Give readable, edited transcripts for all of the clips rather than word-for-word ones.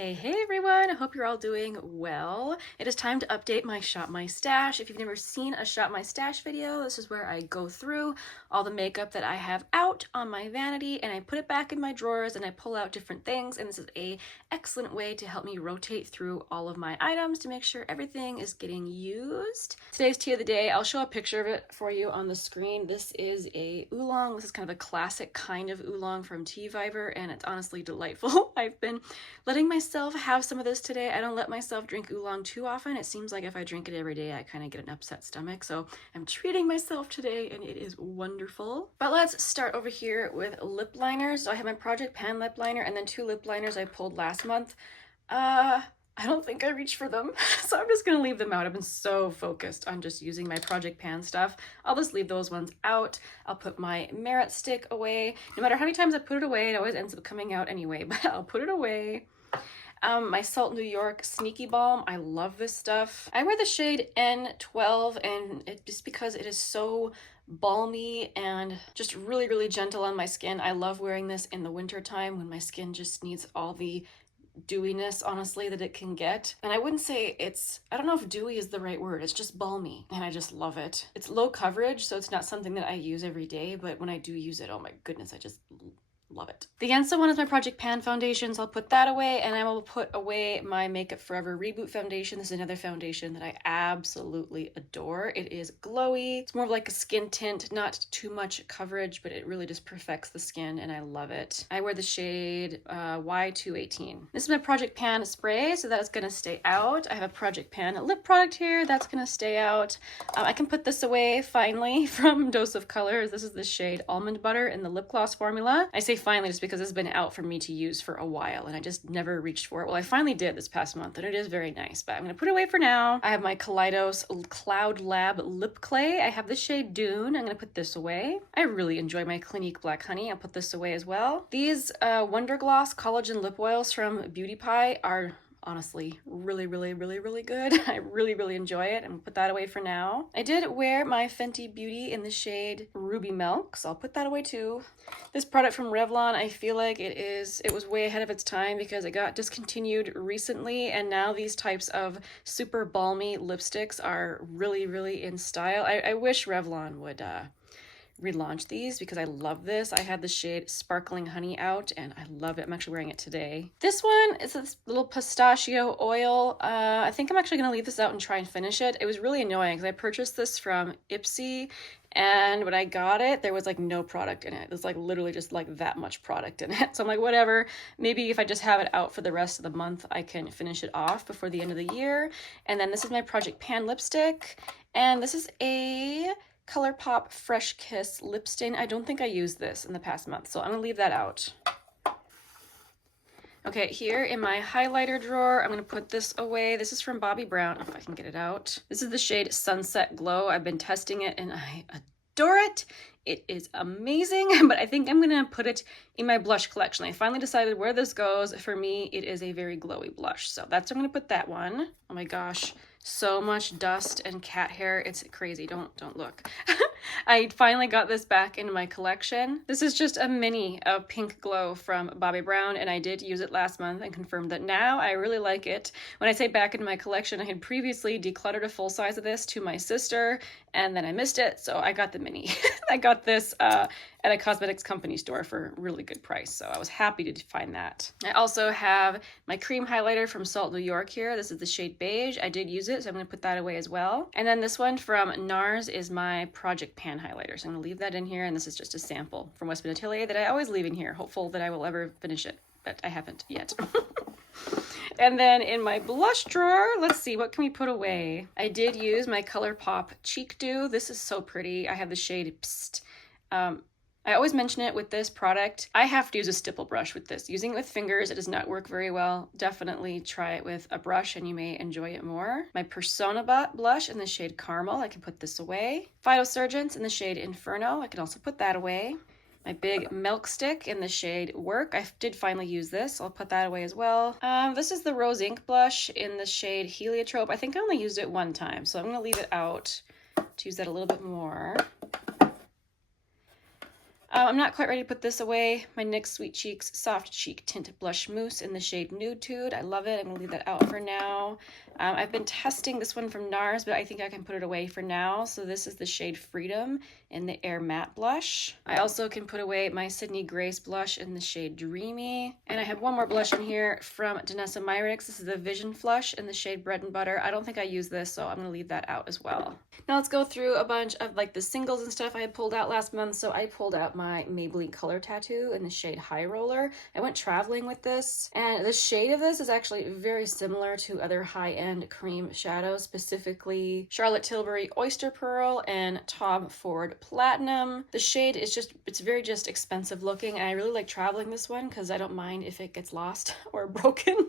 Hey everyone, I hope you're all doing well. It is time to update my Shop My Stash. If you've never seen a Shop My Stash video, this is where I go through all the makeup that I have out on my vanity and I put it back in my drawers and I pull out different things, and this is an excellent way to help me rotate through all of my items to make sure everything is getting used. Today's tea of the day, I'll show a picture of it for you on the screen. This is a oolong. This is kind of a classic kind of oolong from Tea Viver and it's honestly delightful. I've been letting myself have some of this today. I don't let myself drink oolong too often. It seems like if I drink it every day, I kind of get an upset stomach. So I'm treating myself today and it is wonderful. But let's start over here with lip liners. So I have my Project Pan lip liner and then two lip liners I pulled last month. I don't think I reached for them, so I'm just gonna leave them out. I've been so focused on just using my Project Pan stuff. I'll just leave those ones out. I'll put my Merit stick away. No matter how many times I put it away, it always ends up coming out anyway, but I'll put it away. My Salt New York Sneaky Balm. I love this stuff. I wear the shade N12 and just because it is so balmy and just really gentle on my skin. I love wearing this in the winter time when my skin just needs all the dewiness, honestly, that it can get. And I wouldn't say I don't know if dewy is the right word, it's just balmy and I just love it. It's low coverage, so it's not something that I use every day, but when I do use it, oh my goodness, I just love it. The Ansa one is my Project Pan foundation, so I'll put that away, and I will put away my Makeup Forever Reboot foundation. This is another foundation that I absolutely adore. It is glowy. It's more of like a skin tint, not too much coverage, but it really just perfects the skin, and I love it. I wear the shade Y218. This is my Project Pan spray, so that is going to stay out. I have a Project Pan lip product here. That's going to stay out. I can put this away, finally, from Dose of Colors. This is the shade Almond Butter in the lip gloss formula. I say finally just because it's been out for me to use for a while and I just never reached for it. Well, I finally did this past month and it is very nice, but I'm going to put it away for now. I have my Kaleidos Cloud Lab Lip Clay. I have the shade Dune. I'm going to put this away. I really enjoy my Clinique Black Honey. I'll put this away as well. These Wonder Gloss Collagen Lip Oils from Beauty Pie are honestly really good. I really enjoy it. I'm gonna put that away for now. I did wear my Fenty Beauty in the shade Ruby Milk, so I'll put that away too. This product from Revlon, I feel like it was way ahead of its time because it got discontinued recently, and now these types of super balmy lipsticks are really in style. I wish Revlon would relaunch these because I love this. I had the shade Sparkling Honey out and I love it. I'm actually wearing it today. This one is this little pistachio oil. I think I'm actually going to leave this out and try and finish it. It was really annoying because I purchased this from Ipsy and when I got it, there was like no product in it. It was like literally just like that much product in it. So I'm like, whatever, maybe if I just have it out for the rest of the month, I can finish it off before the end of the year. And then this is my Project Pan lipstick. And this is a Colourpop Fresh Kiss lip stain. I don't think I used this in the past month, so I'm gonna leave that out. Okay, here in my highlighter drawer, I'm gonna put this away. This is from Bobbi Brown, if I can get it out. This is the shade Sunset Glow. I've been testing it and I adore it. It is amazing, but I think I'm gonna put it in my blush collection. I finally decided where this goes. For me, it is a very glowy blush, so that's where I'm gonna put that one. Oh my gosh, so much dust and cat hair. It's crazy. Don't look. I finally got this back into my collection. This is just a mini of Pink Glow from Bobbi Brown, and I did use it last month and confirmed that now I really like it. When I say back into my collection, I had previously decluttered a full size of this to my sister, and then I missed it, so I got the mini. I got this at a cosmetics company store for a really good price, so I was happy to find that. I also have my cream highlighter from Salt New York here. This is the shade Beige. I did use it, so I'm going to put that away as well. And then this one from NARS is my Project Pan highlighter, so I'm going to leave that in here, and this is just a sample from Westman Atelier that I always leave in here, hopeful that I will ever finish it, but I haven't yet. And then in my blush drawer, let's see, what can we put away? I did use my Colourpop Cheek Dew. This is so pretty. I have the shade Psst. I always mention it with this product. I have to use a stipple brush with this. Using it with fingers, it does not work very well. Definitely try it with a brush and you may enjoy it more. My Persona blush in the shade Caramel. I can put this away. Phytosurgence in the shade Inferno. I can also put that away. My big Milk Stick in the shade Work. I did finally use this. I'll put that away as well. This is the Rose Ink blush in the shade Heliotrope. I think I only used it one time, so I'm going to leave it out to use that a little bit more. I'm not quite ready to put this away. My NYX Sweet Cheeks Soft Cheek Tint Blush Mousse in the shade Nude Tude. I love it. I'm going to leave that out for now. I've been testing this one from NARS, but I think I can put it away for now. So this is the shade Freedom in the Air Matte Blush. I also can put away my Sydney Grace blush in the shade Dreamy. And I have one more blush in here from Danessa Myricks. This is the Vision Flush in the shade Bread and Butter. I don't think I use this, so I'm going to leave that out as well. Now let's go through a bunch of like the singles and stuff I had pulled out last month. So I pulled out my Maybelline Color Tattoo in the shade High Roller. I went traveling with this, and the shade of this is actually very similar to other high-end cream shadows, specifically Charlotte Tilbury Oyster Pearl and Tom Ford Platinum. The shade is just, it's very just expensive looking, and I really like traveling this one because I don't mind if it gets lost or broken.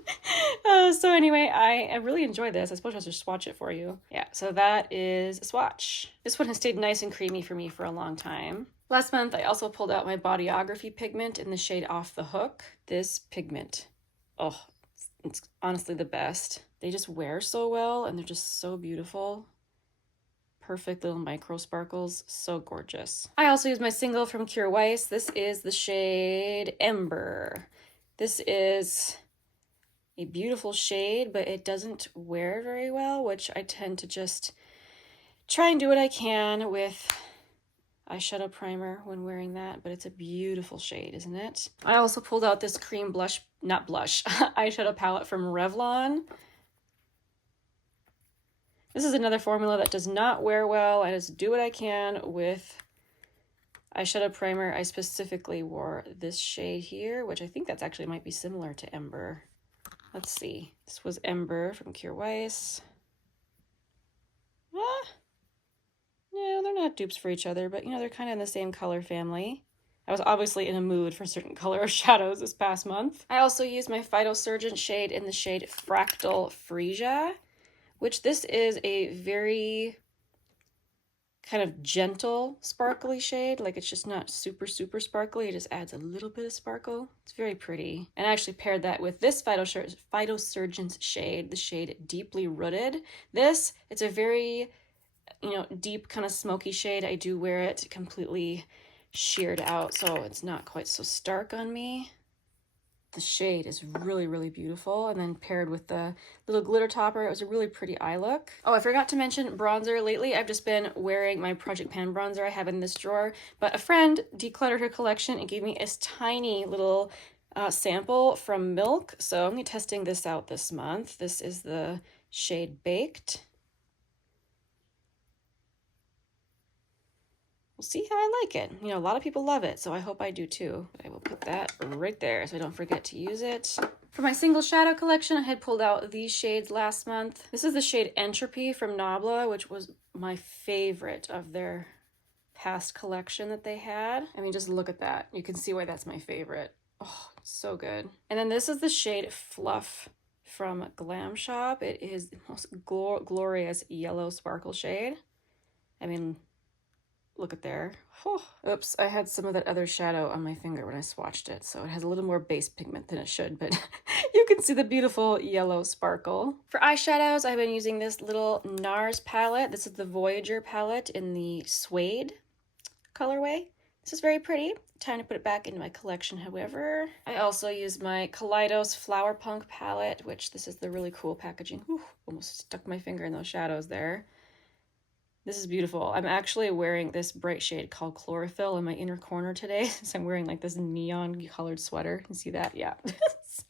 So anyway, I really enjoy this. I suppose I'll just swatch it for you. Yeah, so that is a swatch. This one has stayed nice and creamy for me for a long time. Last month, I also pulled out my Bodyography pigment in the shade Off the Hook. This pigment, oh, it's honestly the best. They just wear so well, and they're just so beautiful. Perfect little micro sparkles, so gorgeous. I also use my single from Weis. This is the shade Ember. This is a beautiful shade, but it doesn't wear very well, which I tend to just try and do what I can with eyeshadow primer when wearing that, but it's a beautiful shade, isn't it? I also pulled out this cream blush, not blush, eyeshadow palette from Revlon. This is another formula that does not wear well. I just do what I can with eyeshadow primer. I specifically wore this shade here, which I think that's actually might be similar to Ember. Let's see. This was Ember from Weis. No, they're not dupes for each other, but you know, they're kind of in the same color family. I was obviously in a mood for certain color of shadows this past month. I also used my Phytosurgence shade in the shade Fractal Freesia, which this is a very kind of gentle, sparkly shade. Like, it's just not super, super sparkly. It just adds a little bit of sparkle. It's very pretty. And I actually paired that with this Phytosurgence shade, the shade Deeply Rooted. This, it's a very, you know, deep kind of smoky shade. I do wear it completely sheared out, so it's not quite so stark on me. The shade is really, really beautiful. And then paired with the little glitter topper, it was a really pretty eye look. Oh, I forgot to mention bronzer. Lately, I've just been wearing my Project Pan bronzer I have in this drawer, but a friend decluttered her collection and gave me this tiny little sample from Milk. So I'm gonna be testing this out this month. This is the shade Baked. We'll see how I like it. You know, a lot of people love it, so I hope I do too. I will put that right there so I don't forget to use it. For my single shadow collection, I had pulled out these shades last month. This is the shade Entropy from Nabla, which was my favorite of their past collection that they had. I mean, just look at that. You can see why that's my favorite. Oh, so good. And then this is the shade Fluff from Glam Shop. It is the most glorious yellow sparkle shade. I mean, look at there. Oh, oops, I had some of that other shadow on my finger when I swatched it, so it has a little more base pigment than it should, but you can see the beautiful yellow sparkle. For eyeshadows, I've been using this little NARS palette. This is the Voyageur palette in the Suede colorway. This is very pretty. Time to put it back into my collection, however. I also use my Kaleidos Flower Punk palette, which this is the really cool packaging. Whew, almost stuck my finger in those shadows there. This is beautiful. I'm actually wearing this bright shade called Chlorophyll in my inner corner today, so I'm wearing like this neon colored sweater. You can see that? Yeah. So,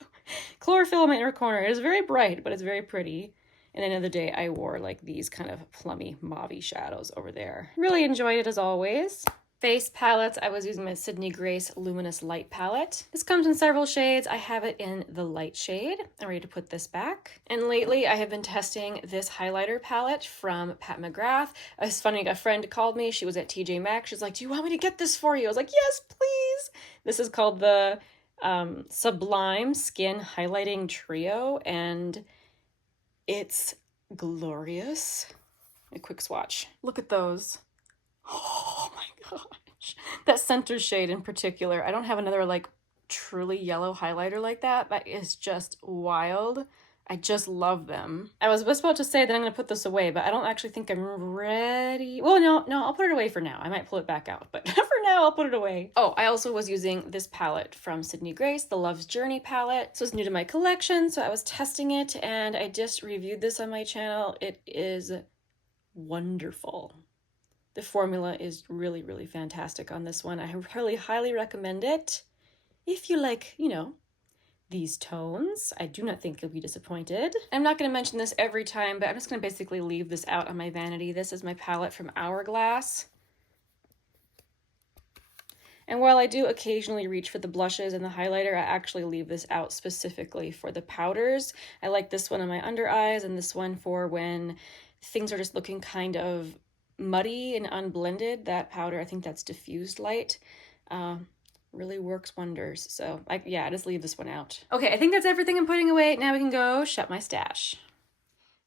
Chlorophyll in my inner corner. It is very bright, but it's very pretty. And then the other day I wore like these kind of plummy mauve-y shadows over there. Really enjoyed it as always. Face palettes, I was using my Sydney Grace Luminous Light palette. This comes in several shades. I have it in the light shade. I'm ready to put this back. And lately I have been testing this highlighter palette from Pat McGrath. It's funny, a friend called me. She was at TJ Maxx. She's like, do you want me to get this for you? I was like, yes, please. This is called the Sublime Skin Highlighting Trio, and it's glorious. A quick swatch. Look at those. Oh my gosh. That center shade in particular. I don't have another like truly yellow highlighter like that. That is just wild. I just love them. I was just about to say that I'm going to put this away, but I don't actually think I'm ready. Well, no, I'll put it away for now. I might pull it back out, but for now, I'll put it away. Oh, I also was using this palette from Sydney Grace, the Love's Journey palette. So it's new to my collection, so I was testing it, and I just reviewed this on my channel. It is wonderful. The formula is really, really fantastic on this one. I really highly recommend it. If you like, you know, these tones, I do not think you'll be disappointed. I'm not going to mention this every time, but I'm just going to basically leave this out on my vanity. This is my palette from Hourglass. And while I do occasionally reach for the blushes and the highlighter, I actually leave this out specifically for the powders. I like this one on my under eyes and this one for when things are just looking kind of muddy and unblended. That powder, I think that's diffused light. Really works wonders. So I just leave this one out. Okay, I think that's everything I'm putting away. Now we can go shut my stash.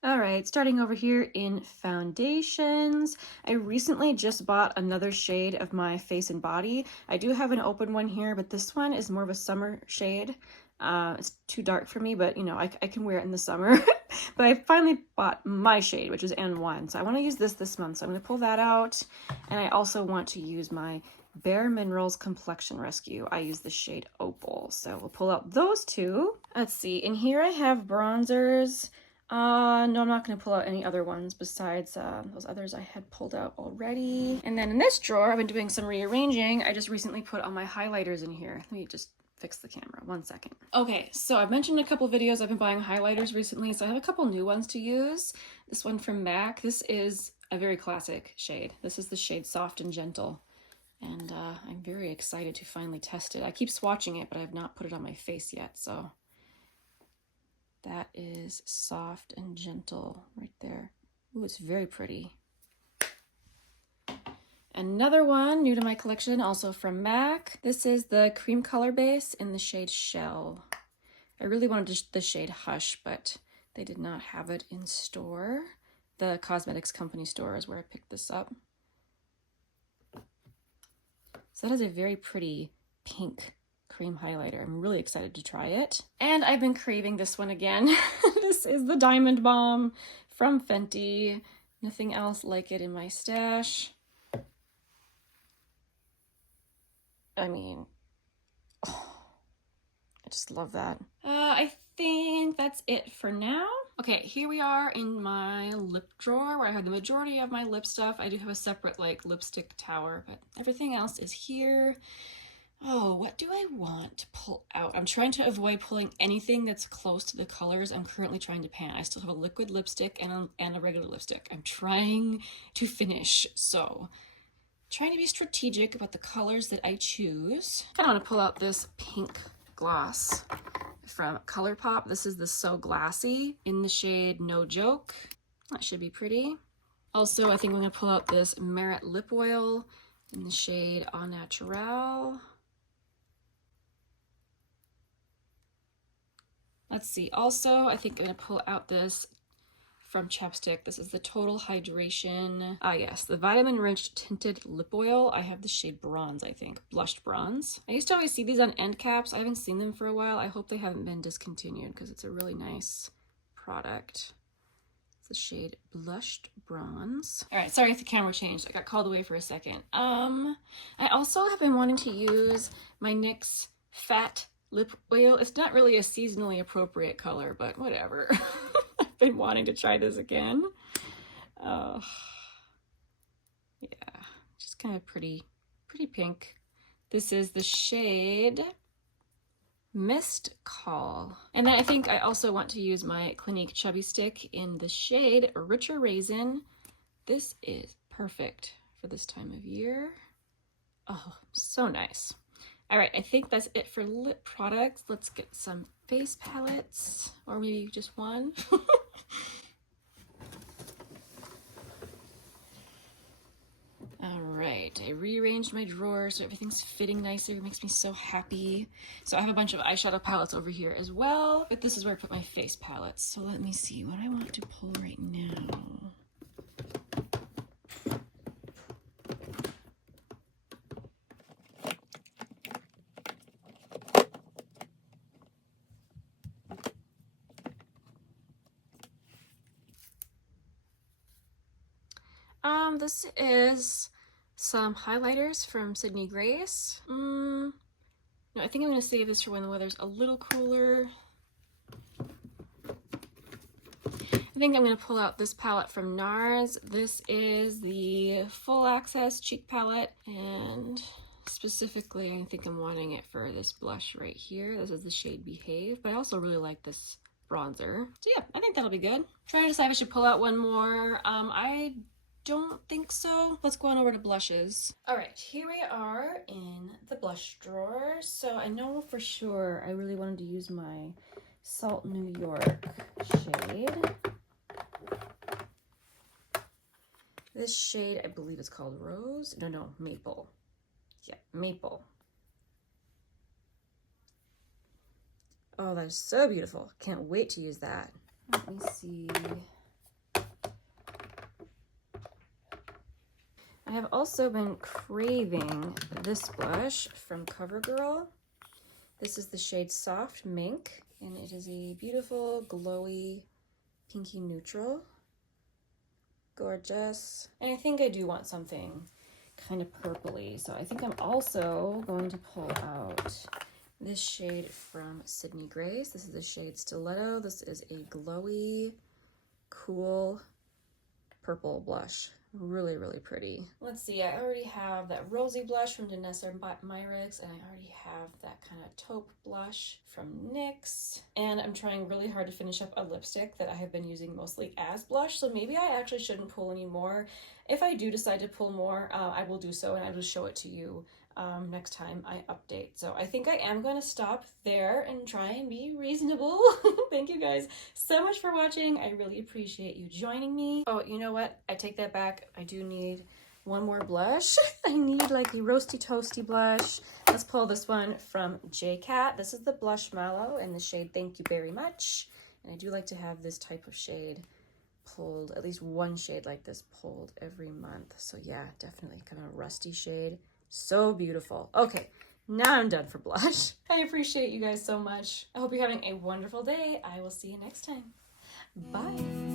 All right, starting over here in foundations. I recently just bought another shade of my Face and Body. I do have an open one here, but this one is more of a summer shade. It's too dark for me, but you know, I can wear it in the summer. But I finally bought my shade, which is N1. So I want to use this month. So I'm going to pull that out. And I also want to use my Bare Minerals Complexion Rescue. I use the shade Opal. So we'll pull out those two. Let's see. In here I have bronzers. No, I'm not going to pull out any other ones besides those others I had pulled out already. And then in this drawer, I've been doing some rearranging. I just recently put all my highlighters in here. Let me just fix the camera. 1 second. Okay, so I've mentioned a couple videos I've been buying highlighters recently, so I have a couple new ones to use. This one from MAC. This is a very classic shade. This is the shade Soft and Gentle. And I'm very excited to finally test it. I keep swatching it, but I have not put it on my face yet, so that is Soft and Gentle right there. Ooh, it's very pretty. Another one new to my collection, also from MAC. This is the cream color base in the shade Shell. I really wanted the shade Hush, but they did not have it in store. The Cosmetics Company store is where I picked this up. So that is a very pretty pink cream highlighter. I'm really excited to try it. And I've been craving this one again. This is the Diamond Bomb from Fenty. Nothing else like it in my stash. I mean, oh, I just love that. I think that's it for now. Okay, here we are in my lip drawer where I have the majority of my lip stuff. I do have a separate like lipstick tower, but everything else is here. Oh, what do I want to pull out? I'm trying to avoid pulling anything that's close to the colors I'm currently trying to pan. I still have a liquid lipstick and a regular lipstick. I'm trying to finish, so trying to be strategic about the colors that I choose. I kind of want to pull out this pink gloss from Colourpop. This is the So Glassy in the shade No Joke. That should be pretty. Also, I think I'm going to pull out this Merit Lip Oil in the shade Au Naturel. Let's see. Also, I think I'm going to pull out this from Chapstick. This is the Total Hydration. Yes, the Vitamin Rich Tinted Lip Oil. I have the shade Bronze, I think. Blushed Bronze. I used to always see these on end caps. I haven't seen them for a while. I hope they haven't been discontinued because it's a really nice product. It's the shade Blushed Bronze. All right, sorry if the camera changed. I got called away for a second. I also have been wanting to use my NYX Fat Lip Oil. It's not really a seasonally appropriate color, but whatever. I've been wanting to try this again. Yeah, just kind of pretty pink. This is the shade Mist Call. And then I think I also want to use my Clinique Chubby Stick in the shade Richer Raisin. This is perfect for this time of year. Oh, so nice. All right, I think that's it for lip products. Let's get some face palettes, or maybe just one. All right, I rearranged my drawers so everything's fitting nicer. It makes me so happy. So I have a bunch of eyeshadow palettes over here as well, but this is where I put my face palettes. So let me see what I want to pull right now. This is some highlighters from Sydney Grace. No, I think I'm going to save this for when the weather's a little cooler. I think I'm going to pull out this palette from NARS. This is the Full Access Cheek Palette, and specifically I think I'm wanting it for this blush right here. This is the shade Behave, but I also really like this bronzer. So yeah, I think that'll be good. Trying to decide if I should pull out one more. I don't think so. Let's go on over to blushes. All right, here we are in the blush drawer. So I know for sure I really wanted to use my Salt New York shade. This shade, I believe it's called Rose. No, Maple. Yeah, Maple. Oh, that is so beautiful. Can't wait to use that. Let me see. I have also been craving this blush from CoverGirl. This is the shade Soft Mink, and it is a beautiful, glowy, pinky neutral. Gorgeous. And I think I do want something kind of purpley, so I think I'm also going to pull out this shade from Sydney Grace. This is the shade Stiletto. This is a glowy, cool purple blush. Really, really pretty. Let's see, I already have that rosy blush from Danessa Myricks, and I already have that kind of taupe blush from NYX. And I'm trying really hard to finish up a lipstick that I have been using mostly as blush, so maybe I actually shouldn't pull any more. If I do decide to pull more, I will do so, and I will show it to you next time I update. So I think I am going to stop there and try and be reasonable. Thank you guys so much for watching. I really appreciate you joining me. Oh, you know what? I take that back. I do need one more blush. I need like a roasty toasty blush. Let's pull this one from JCat. This is the Blush Mallow in the shade Thank You Very Much. And I do like to have this type of shade pulled, at least one shade like this pulled every month. So yeah, definitely kind of a rusty shade. So beautiful. Okay, now I'm done for blush. I appreciate you guys so much. I hope you're having a wonderful day. I will see you next time. Bye.